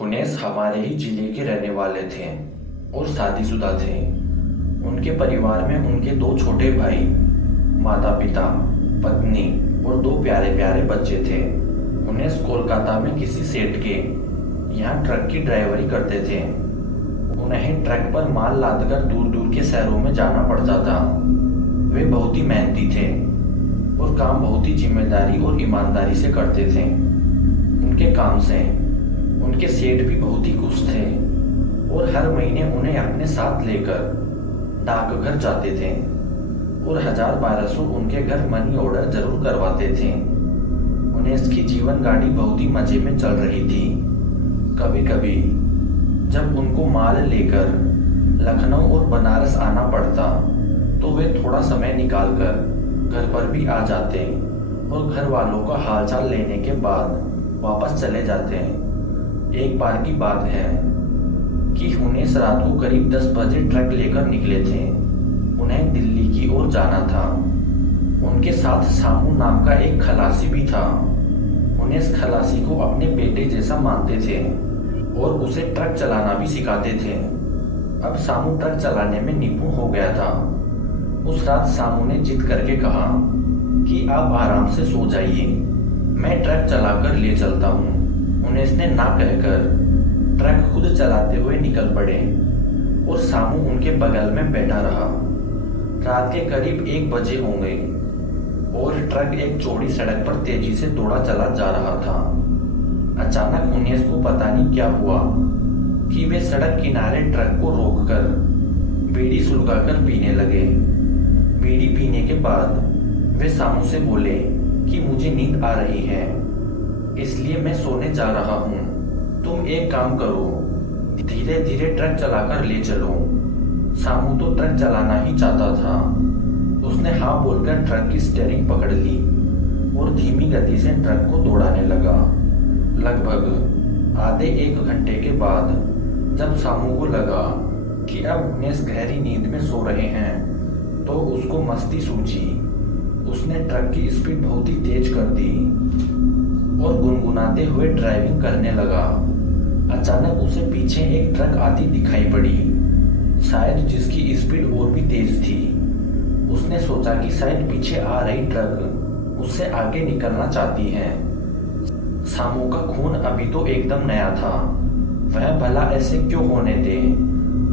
हुनैस हमारे ही जिले के रहने वाले थे और शादीशुदा थे। उनके परिवार में उनके 2 छोटे भाई, माता पिता, पत्नी और 2 प्यारे प्यारे बच्चे थे। हुनैस कोलकाता में किसी सेठ के यहाँ ट्रक की ड्राइवरी करते थे। उन्हें ट्रक पर माल लादकर दूर दूर के शहरों में जाना पड़ता था। वे बहुत ही मेहनती थे और काम बहुत ही जिम्मेदारी और ईमानदारी से करते थे। उनके काम से उनके सेठ भी बहुत ही खुश थे और हर महीने उन्हें अपने साथ लेकर डाकघर जाते थे और 1000-1200 उनके घर मनी ऑर्डर जरूर करवाते थे। उन्हें इसकी जीवन गाड़ी बहुत ही मजे में चल रही थी। कभी कभी जब उनको माल लेकर लखनऊ और बनारस आना पड़ता तो वे थोड़ा समय निकालकर घर पर भी आ जाते और घर वालों का हालचाल लेने के बाद वापस चले जाते। एक बार की बात है कि हुनैस रात को करीब 10 बजे ट्रक लेकर निकले थे। उन्हें दिल्ली की ओर जाना था। उनके साथ सामू नाम का एक खलासी भी था। हुनैस खलासी को अपने बेटे जैसा मानते थे और उसे ट्रक चलाना भी सिखाते थे। अब सामू ट्रक चलाने में निपुण हो गया था। उस रात सामू ने जिद करके कहा कि आप आराम से सो जाइए, मैं ट्रक चलाकर ले चलता हूँ। हुनैस ने ना कहकर ट्रक खुद चलाते हुए निकल पड़े और सामू उनके बगल में बैठा रहा। रात के करीब 1 बजे होंगे और ट्रक एक चौड़ी सड़क पर तेजी से दौड़ा चला जा रहा था। अचानक हुनैस को पता नहीं क्या हुआ कि वे सड़क किनारे ट्रक को रोककर बीड़ी सुलगाकर पीने लगे। बीड़ी पीने के बाद वे सामू से बोले कि मुझे नींद आ रही है, इसलिए मैं सोने जा रहा हूँ। तुम एक काम करो, धीरे धीरे ट्रक चलाकर ले चलो। सामू तो ट्रक चलाना ही चाहता था। उसने हाँ बोलकर ट्रक की स्टीयरिंग पकड़ ली और धीमी गति से ट्रक को दौड़ाने लगा। लगभग आधे 1 घंटे के बाद जब सामू को लगा कि अब हुनैस गहरी नींद में सो रहे हैं तो उसको मस्ती सूझी। उसने ट्रक की स्पीड बहुत ही तेज कर दी और गुनगुनाते हुए ड्राइविंग करने लगा। अचानक उसे पीछे एक ट्रक आती दिखाई पड़ी, शायद जिसकी स्पीड और भी तेज थी। उसने सोचा कि शायद पीछे आ रही ट्रक उससे आगे निकलना चाहती है। सामू का खून अभी तो एकदम नया था, वह भला ऐसे क्यों होने दे।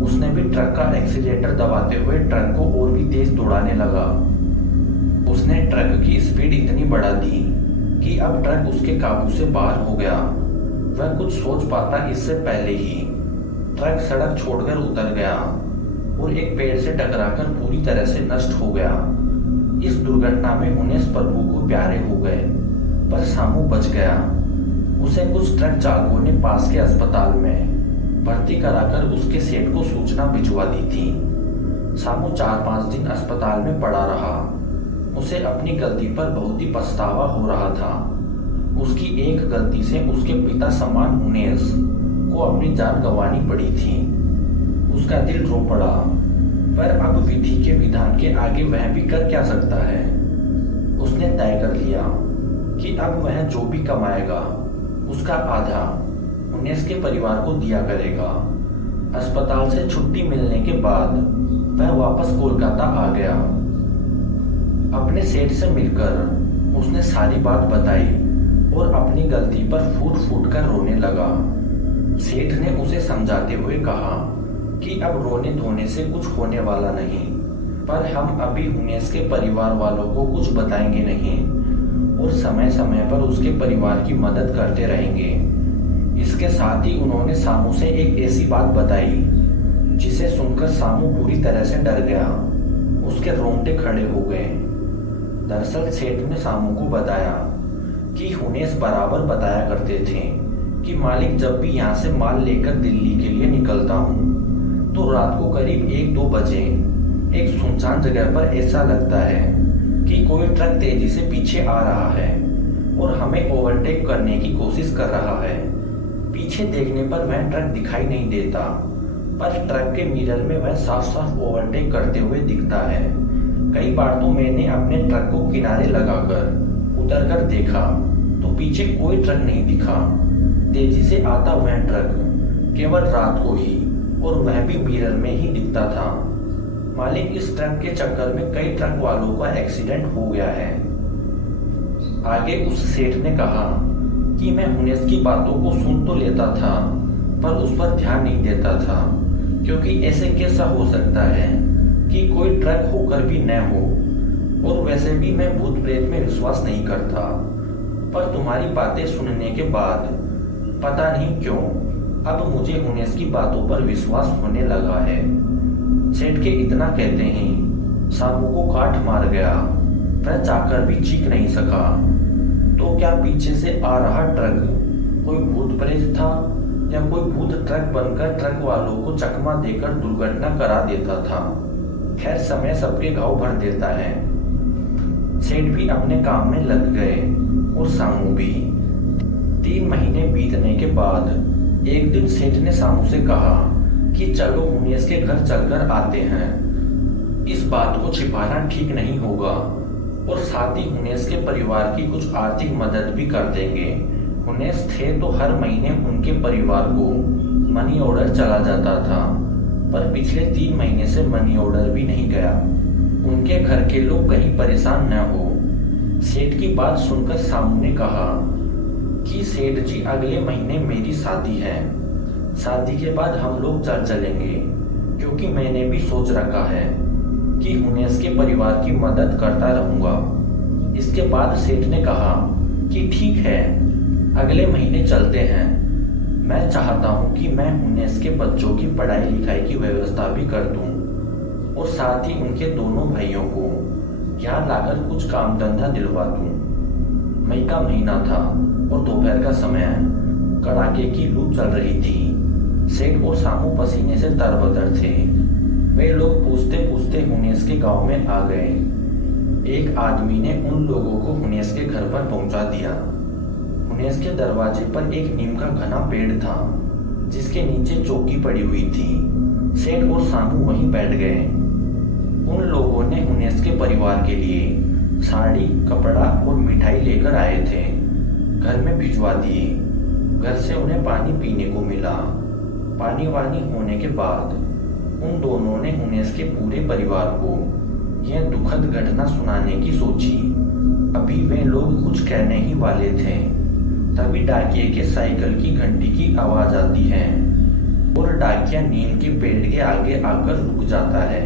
उसने भी ट्रक का एक्सीलेटर दबाते हुए ट्रक को और भी तेज दौड़ाने लगा। उसने ट्रक की स्पीड इतनी बढ़ा दी कि अब ट्रक उसके काबू से बाहर हो गया। वह कुछ सोच पाता इससे पहले ही ट्रक सड़क छोड़कर उतर गया और एक पेड़ से टकराकर पूरी तरह से नष्ट हो गया। इस दुर्घटना में हुनैस प्रभु को प्यारे हो गए, पर सामू बच गया। उसे कुछ ट्रक चालकों ने पास के अस्पताल में भर्ती कराकर उसके सेठ को सूचना भिजवा दी थी। सामू 4-5 दिन अस्पताल में पड़ा रहा। उसे अपनी गलती पर बहुत ही पछतावा हो रहा था। उसकी एक गलती से उसके पिता समान हुनैस को अपनी जान गंवानी पड़ी थी। उसका दिल रो पड़ा, पर अब विधि के विधान के आगे वह भी कर क्या सकता है। उसने तय कर लिया कि अब वह जो भी कमाएगा उसका आधा हुनैस के परिवार को दिया करेगा। अस्पताल से छुट्टी मिलने के बाद वह वापस कोलकाता आ गया। अपने सेठ से मिलकर उसने सारी बात बताई और अपनी गलती पर फूट फूट कर रोने लगा। सेठ ने उसे समझाते हुए कहा कि अब रोने धोने से कुछ होने वाला नहीं, पर हम अभी हुनैस के परिवार वालों को कुछ बताएंगे नहीं और समय समय पर उसके परिवार की मदद करते रहेंगे। इसके साथ ही उन्होंने सामू से एक ऐसी बात बताई जिसे सुनकर सामू पूरी तरह से डर गया। उसके रोंगटे खड़े हो गए। दरअसल सेठ ने सामू को बताया कि हुनैस बराबर बताया करते थे कि मालिक, जब भी यहाँ से माल लेकर दिल्ली के लिए निकलता हूँ तो रात को करीब 1-2 बजे एक सुनसान जगह पर ऐसा लगता है कि कोई ट्रक तेजी से पीछे आ रहा है और हमें ओवरटेक करने की कोशिश कर रहा है। पीछे देखने पर वह ट्रक दिखाई नहीं देता, पर ट्रक के मिरर में वह साफ साफ ओवरटेक करते हुए दिखता है। कई बार तो मैंने अपने ट्रक को किनारे लगाकर उतरकर देखा तो पीछे कोई ट्रक नहीं दिखा। तेजी से आता वह ट्रक केवल रात को ही, और वह भी मिरर में ही दिखता था। मालिक, इस ट्रक के चक्कर में कई ट्रक वालों का एक्सीडेंट हो गया है। आगे उस सेठ ने कहा कि मैं हुनेस की बातों को सुन तो लेता था, पर उस पर ध्यान नहीं देता था, क्योंकि ऐसे कैसा हो सकता है कि कोई ट्रक होकर भी न हो। और वैसे भी मैं भूत प्रेत में विश्वास नहीं करता, पर तुम्हारी बातें सुनने के बाद पता नहीं क्यों अब मुझे हुनेस की बातों पर विश्वास होने लगा है। सेठ के इतना कहते ही सामू को काट मार गया। वह चाहकर भी चीख नहीं सका। तो क्या पीछे से आ रहा ट्रक कोई भूत प्रेत था, या कोई भूत ट्रक बनकर ट्रक वालों को चकमा देकर दुर्घटना करा देता था? खैर, समय सबके घाव भर देता है। सेठ भी अपने काम में लग गए और सामू भी। 3 महीने बीतने के बाद एक दिन सेठ ने सामू से कहा कि चलो हुनेस के घर चलकर आते हैं। इस बात को छिपाना ठीक नहीं होगा, और साथ ही हुनेस के परिवार की कुछ आर्थिक मदद भी कर देंगे। हुनेस थे तो हर महीने उनके परिवार को मनी ऑर्डर चला जाता था, पर पिछले 3 महीने से मनी ऑर्डर भी नहीं गया। उनके घर के लोग कहीं परेशान न हो। सेठ की बात सुनकर सामू ने कहा कि सेठ जी, अगले महीने मेरी शादी है। शादी के बाद हम लोग चलेंगे, क्योंकि मैंने भी सोच रखा है कि हुनेस के परिवार की मदद करता रहूंगा। इसके बाद सेठ ने कहा कि ठीक है, अगले महीने चलते हैं। मैं चाहता हूं कि मैं हुनेस के बच्चों की पढ़ाई लिखाई की व्यवस्था भी कर दूं, और साथ ही उनके दोनों भाइयों को यहाँ लाकर कुछ काम धंधा दिलवा दूं। मई का महीना था और दोपहर का समय। कड़ाके की लू चल रही थी। सेठ और सामू पसीने से तरबतर थे। वे लोग पूछते पूछते हुनेस के गांव में आ गए। एक आदमी ने उन लोगों को हुनेस के घर पर पहुंचा दिया। हुनेस के दरवाजे पर एक नीम का घना पेड़ था, जिसके नीचे चौकी पड़ी हुई थी। सेठ और सामू वहीं बैठ गए। उन लोगों ने हुनेस के परिवार के लिए साड़ी, कपड़ा और मिठाई लेकर आए थे। घर में भिजवा दिए। घर से उन्हें पानी पीने को मिला। पानी वानी होने के बाद उन दोनों ने हुनेस के पूरे परिवार को यह दुखद घटना सुनाने की सोची। अभी वे लोग कुछ कहने ही वाले थे, तभी डाकिये के साइकिल की घंटी की आवाज आती है, और डाकिया नीम के पेड़ के आगे आकर रुक जाता है।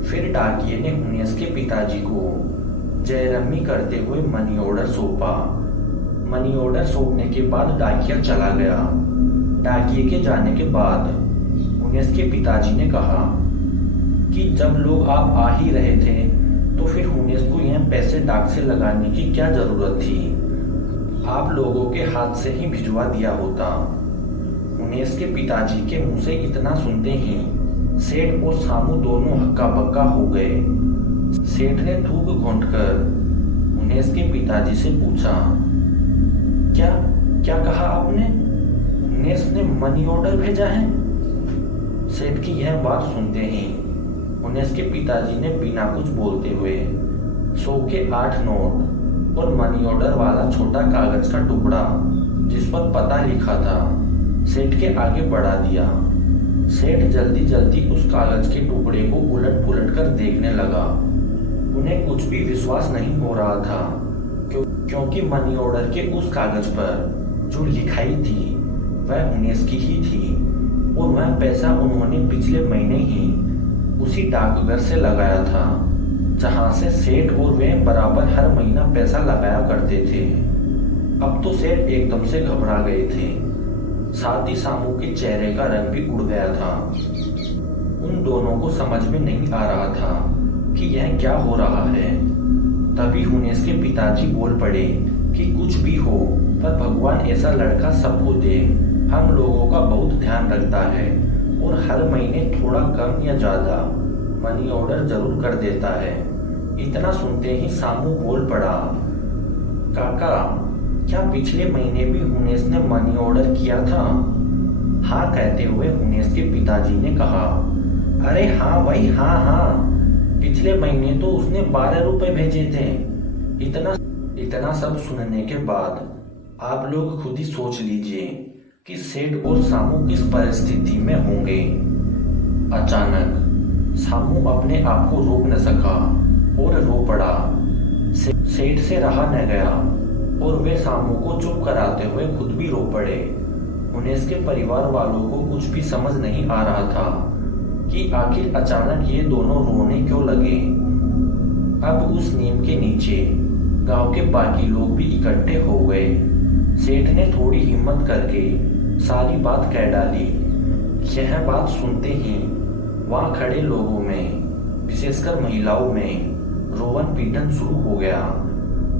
फिर डाकिये ने हुनेस के पिताजी को जयरमी करते हुए मनी ऑर्डर सौंपा। मनी ऑर्डर सौंपने के बाद डाकिया चला गया। डाकिये के जाने के बाद हुनेस के पिताजी ने कहा कि जब लोग आप आ ही रहे थे, तो फिर हुनेस को यह पैसे डाक से लगाने की क्या जरूरत थी? आप लोगों के हाथ से ही भिजवा दिया होता। हुनेस के पिताजी के मुंह से इतना सुनते ही सेठ और सामू दोनों हक्का बक्का हो गए। सेठ ने थूक घोंटकर हुनेस के पिताजी से पूछा, क्या क्या कहा आपने? हुनेस ने मनी ऑर्डर भेजा है? सेठ की यह बात सुनते ही हुनेस के पिताजी ने बिना कुछ बोलते हुए 100 के 8 नोट और मनी ऑर्डर वाला छोटा कागज का टुकड़ा, जिस पर पता लिखा था, सेठ के आगे बढ़ा दिया। सेठ जल्दी जल्दी उस कागज के टुकड़े को उलट पुलट कर देखने लगा। उन्हें कुछ भी विश्वास नहीं हो रहा था, क्योंकि मनी ऑर्डर के उस कागज पर जो लिखाई थी वह हुनेस की ही थी, और वह पैसा उन्होंने पिछले महीने ही उसी डाकघर से लगाया था, जहां से सेठ और वे बराबर हर महीना पैसा लगाया करते थे। अब तो सेठ एकदम से घबरा गए थे। साथ ही सामू के चेहरे का रंग भी उड़ गया था। उन दोनों को समझ में नहीं आ रहा था कि यह क्या हो रहा है। तभी हुनेस के पिताजी बोल पड़े कि कुछ भी हो, पर भगवान ऐसा लड़का सबको दे। हम लोगों का बहुत ध्यान रखता है और हर महीने थोड़ा कम या ज्यादा मनी ऑर्डर जरूर कर देता है। इतना सुनते ही सामू बोल पड़ा, काका, क्या पिछले महीने भी हुनेस ने मनी ऑर्डर किया था? हाँ कहते हुए हुनेस के पिताजी ने कहा, अरे हाँ भाई, हाँ, पिछले महीने तो उसने 12 रुपए भेजे थे। इतना सब सुनने के बाद आप लोग खुद ही सोच लीजिए कि सेठ और सामू किस परिस्थिति में होंगे। अचानक सामू अपने आप को रोक न सका और रो पड़ा। सेठ से रहा न गया और वे सामू को चुप कराते हुए खुद भी रो पड़े। उन्हें इसके परिवार वालों को कुछ भी समझ नहीं आ रहा था कि आखिर अचानक ये दोनों रोने क्यों लगे। अब उस नीम के नीचे गांव के बाकी लोग भी इकट्ठे हो गए। सेठ ने थोड़ी हिम्मत करके सारी बात कह डाली। यह बात सुनते ही वहां खड़े लोगों में, विशेषकर महिलाओं में, रोवन पीटन शुरू हो गया।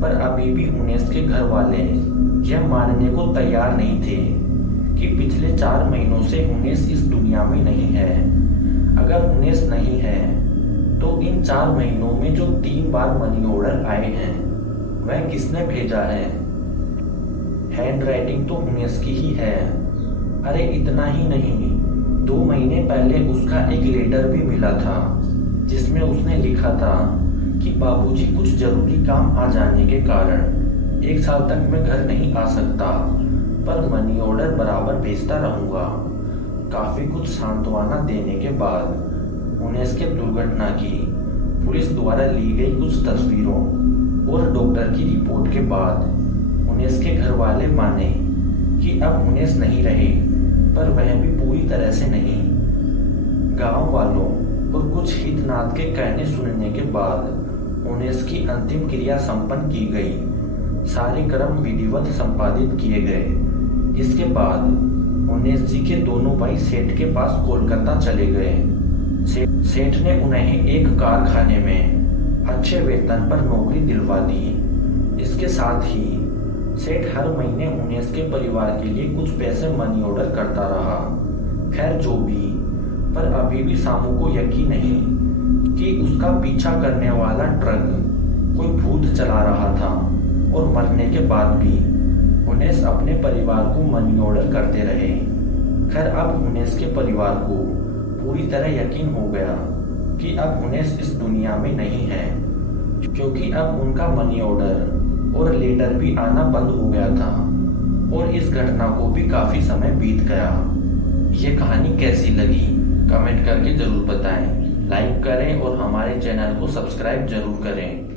पर अभी भी उनेस के घर वाले यह मानने को तैयार नहीं थे कि पिछले 4 महीनों से उनेस इस दुनिया में नहीं है। अगर उनेस नहीं है तो इन 4 महीनों में जो 3 बार मनी ऑर्डर आए हैं वह किसने भेजा है? हैंड राइटिंग तो उनेस की ही है। अरे इतना ही नहीं, 2 महीने पहले उसका एक लेटर भी मिला था जिसमें उसने लिखा था कि बाबूजी कुछ जरूरी काम आ जाने के कारण 1 साल तक मैं घर नहीं आ सकता, पर मनी ऑर्डर बराबर भेजता रहूंगा। काफी कुछ सांत्वना देने के बाद उनेस के दुर्घटना की पुलिस द्वारा ली गई कुछ तस्वीरों और डॉक्टर की रिपोर्ट के बाद उनेस के घर वाले माने कि अब उनेस नहीं रहे, पर वह भी पूरी तरह से नहीं। गांव वालों और कुछ हितनाथ के कहने सुनने के बाद उनेस की अंतिम क्रिया संपन्न की गई। सारे कर्म विधिवत संपादित किए गए। इसके बाद उनेस जी के दोनों भाई सेठ के पास कोलकाता चले गए। सेठ ने उन्हें एक कारखाने में अच्छे वेतन पर नौकरी दिलवा दी। इसके साथ ही सेठ हर महीने उनेस के परिवार के लिए कुछ पैसे मनी ऑर्डर करता रहा। खैर जो भी, पर अभी भी सामू को यकीन नहीं कि उसका पीछा करने वाला ट्रक कोई भूत चला रहा था और मरने के बाद भी उनेस अपने परिवार को मनी ऑर्डर करते रहे। खैर अब उनेस के परिवार को पूरी तरह यकीन हो गया कि अब उनेस इस दुनिया में नहीं है, क्योंकि अब उनका मनी ऑर्डर और लेटर भी आना बंद हो गया था और इस घटना को भी काफी समय बीत गया। ये कहानी कैसी लगी कमेंट करके जरूर बताएं। लाइक करें और हमारे चैनल को सब्सक्राइब जरूर करें।